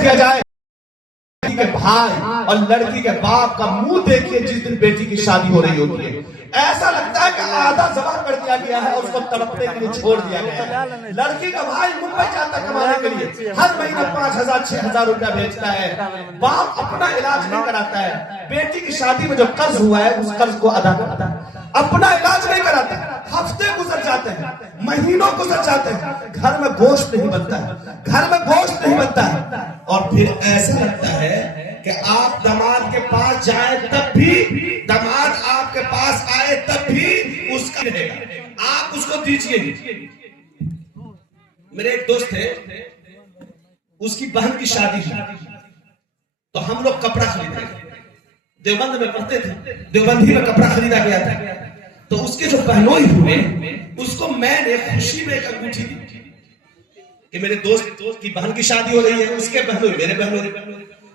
किया जाए। के भाई और लड़की के बाप का मुंह देखिए जिस दिन बेटी की शादी हो रही होती है, ऐसा लगता है कि आधा जमा कर दिया गया है और उसको तड़पने के लिए छोड़ दिया गया है। लड़की का भाई मुंबई जाता है कमाने के लिए, हर महीने 5,000 6,000 रुपया भेजता है। बाप अपना इलाज नहीं कराता है, बेटी की शादी में जो कर्ज हुआ है उस कर्ज को अदा करता है, अपना इलाज नहीं कराता है। हफ्ते गुजर जाते हैं, महीनों गुजर जाते हैं, घर में गोश्त नहीं बनता है, घर में गोश्त नहीं बनता है। और फिर ऐसा लगता है कि आप दामाद के पास जाए तब भी, दामाद आपके पास आए तब भी उसका रहेगा, आप उसको दीजिए। मेरे एक दोस्त थे, उसकी बहन की शादी थी, तो हम लोग कपड़ा खरीदे, देवबंद में पढ़ते थे, देवबंदी में कपड़ा खरीदा गया था। तो उसके जो बहनोई हुए, उसको मैंने खुशी में एक अंगूठी दी कि मेरे दोस्त की बहन की शादी हो रही है, उसके बहनोई मेरे बहनोई,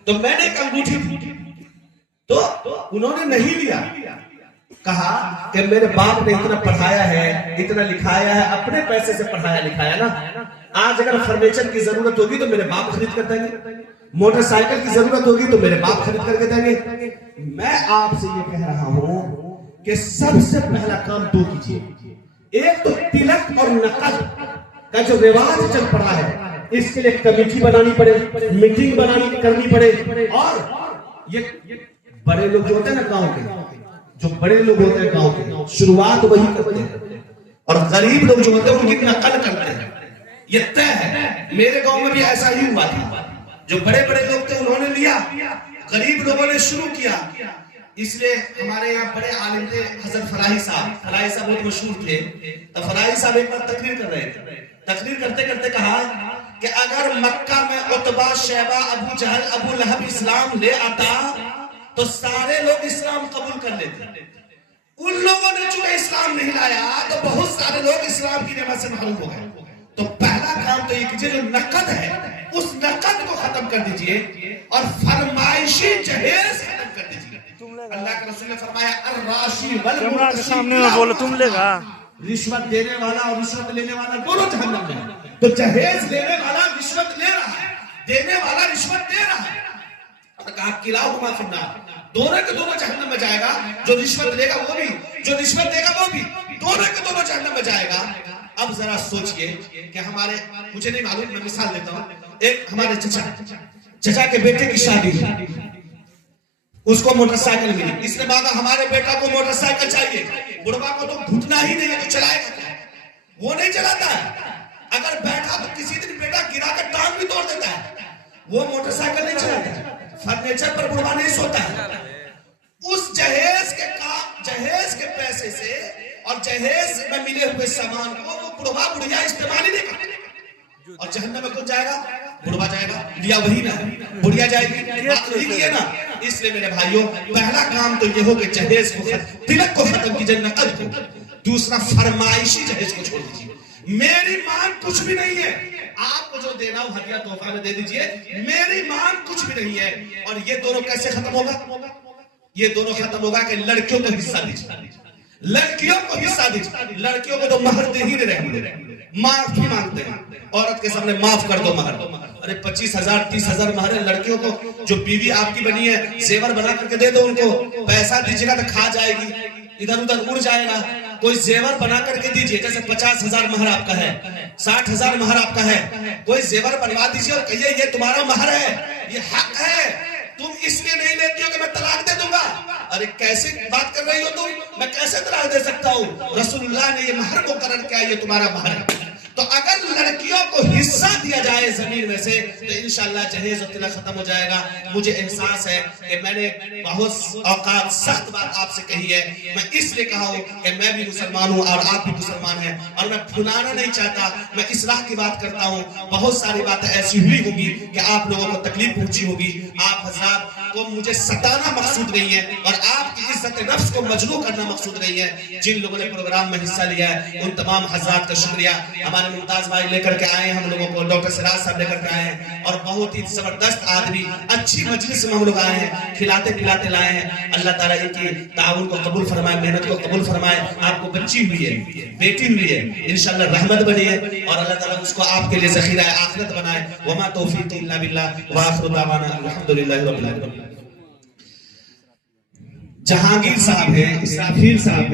तो मैंने एक अंगूठी दी। तो उन्होंने नहीं लिया, कहा कि मेरे बाप ने इतना पढ़ाया है, इतना लिखाया है, अपने पैसे से पढ़ाया लिखाया ना, आज अगर फर्नीचर की जरूरत होगी तो मेरे बाप खरीद कर देंगे, मोटरसाइकिल की जरूरत होगी तो मेरे बाप खरीद करके देंगे। मैं आपसे ये कह रहा हूं कि सबसे पहला काम दो कीजिए। एक तो तिलक और नकद का जो रिवाज चल पड़ा है, इसके लिए कमेटी बनानी पड़े, मीटिंग करनी पड़े, और ये बड़े लोग जो होते हैं ना गांव के, जो बड़े लोग होते हैं गांव के, शुरुआत वही करते हैं, और गरीब लोग जो होते हैं उनकी नकल करते हैं। ये तय है, मेरे गांव में भी ऐसा ही हुआ था। जो बड़े बड़े लोग थे उन्होंने लिया, गरीब लोगों ने शुरू किया। इसलिए हमारे यहाँ बड़े आलिम थे हजरत फलाही साहब बहुत मशहूर थे। तो फलाही साहब एक बार तकरीर कर रहे थे, तकरीर करते करते कहा कि अगर मक्का में उतबा, शैबा, अबू जहल, अबू लहब इस्लाम ले आता तो सारे लोग इस्लाम कबूल कर लेते। उन लोगों ने जो इस्लाम नहीं लाया तो बहुत सारे लोग इस्लाम की नेमत से महरूम हो गए। तो पहला काम तो ये कीजिए, जो नकद है उस नकद को खत्म कर दीजिए और फरमाइशी जहेज खत्म कर दीजिए। अल्लाह के रसूल ने फरमाया, अर्राशी वल मुर्तशी, सामने में बोलो तुम लेगा। रिश्वत देने वाला और रिश्वत लेने वाला दोनों जहन्नम में। तो जहेज लेने वाला रिश्वत ले रहा है, देने वाला रिश्वत दे रहा है, और कहा किलाहुमा फिन्नार, दोनों के दोनों जहन्नम में जाएगा। जो रिश्वत लेगा वो भी, जो रिश्वत देगा वो भी, दोनों के दोनों जहन्नम में जाएगा। अब जरा सोचिए कि हमारे, मुझे नहीं मालूम, मैं मिसाल देता हूँ, एक हमारे चचा के बेटे की शादी, उसको मोटरसाइकिल मिली, इसने मांगा हमारे बेटा को मोटरसाइकिल चाहिए। बुढ़वा को तो घुटना ही नहीं है, तो चलाएगा क्या? वो नहीं चलाता है, अगर बैठा तो किसी दिन बेटा गिरा कर टांग भी तोड़ देता है। वो मोटरसाइकिल नहीं चलाता है, फर्नीचर पर बुढ़वा नहीं सोता है। उस जहेज के काम, जहेज के पैसे से और जहेज में मिले हुए सामान को वो बुढ़वा बुढ़िया इस्तेमाल ही नहीं करते। और जहन्नम में कौन जाएगा? बुढ़वा जाएगा, लिया वही ना, बुढ़िया जाएगी, बात नहीं की है ना। इसलिए मेरे भाइयों, पहला काम तो ये हो कि जहेज को, तिलक को खत्म कीजिए, नकद को। दूसरा, फरमाइशी जहेज को छोड़ दीजिए। मेरी मांग कुछ भी नहीं है, आपको जो देना हो हदिया तोहफा में दे दीजिए, मेरी मांग कुछ भी नहीं है। और ये दोनों कैसे खत्म होगा? ये दोनों खत्म होगा कि लड़कियों को हिस्सा दीजिए, लड़कियों को हिस्सा दीजिए। लड़कियों को तो महर दे ही नहीं रहे, माफी मांगते हैं, औरत के सामने माफ कर दो महर। अरे 25,000 30,000 महर है लड़कियों को। जो बीवी आपकी बनी है, जेवर बना करके दे दो उनको, पैसा दीजिएगा तो खा जाएगी, इधर उधर उड़ जाएगा। कोई जेवर बना करके दीजिए, जैसे 50,000 महर आपका है, 60,000 महर आपका है, कोई जेवर बनवा दीजिए और कहिए ये तुम्हारा महर है, ये हक है, तुम इसलिए नहीं लेती हो कि मैं तलाक दे दूंगा। अरे कैसे बात कर रही हो तुम, मैं कैसे तलाक दे सकता हूँ? रसूलुल्लाह ने ये महर मुकर्रर किया, ये तुम्हारा महर है। तो अगर लड़कियों को हिस्सा दिया जाए जमीन में से, तो इंशाअल्लाह जहेज और तिलक खत्म हो जाएगा। मुझे एहसास है कि मैंने बहुत औकात सख्त बात आपसे कही है। मैं इसलिए कहा हूँ कि मैं भी मुसलमान हूँ और आप भी मुसलमान हैं, और मैं भुलाना नहीं चाहता, मैं इस्लाह की बात करता हूँ। बहुत सारी बातें ऐसी हुई होगी कि आप लोगों को तकलीफ पहुंची होगी। आप हज़रात को मुझे सताना मकसूद नहीं है, और आपकी عزت نفس کو مجروح کرنا مقصود نہیں ہے. جن لوگوں نے پروگرام میں حصہ لیا ہے ان تمام حضرات کا شکریہ. ہمارے ممتاز بھائی لے کر کے آئے ہیں ہم لوگوں کو, ڈاکٹر سراج صاحب لے کر کے آئے ہیں, اور بہت ہی زبردست آدمی, اچھی مجلس میں ہم لوگ آئے ہیں, کھلاتے پلاتے لائے ہیں. اللہ تعالیٰ ان کی تعاون کو قبول فرمائے, محنت کو قبول فرمائے. آپ کو بچی ہوئی ہے, بیٹی ہوئی ہے, انشاءاللہ رحمت بنی ہے, اور اللہ تعالیٰ اس کو آپ کے لیے ذخیرہ آخرت بنائے. وما توفیق الا باللہ وآخر دعوانا الحمدللہ رب العالمین. جہانگیر صاحب ہیں, اسرافیل صاحب ہیں.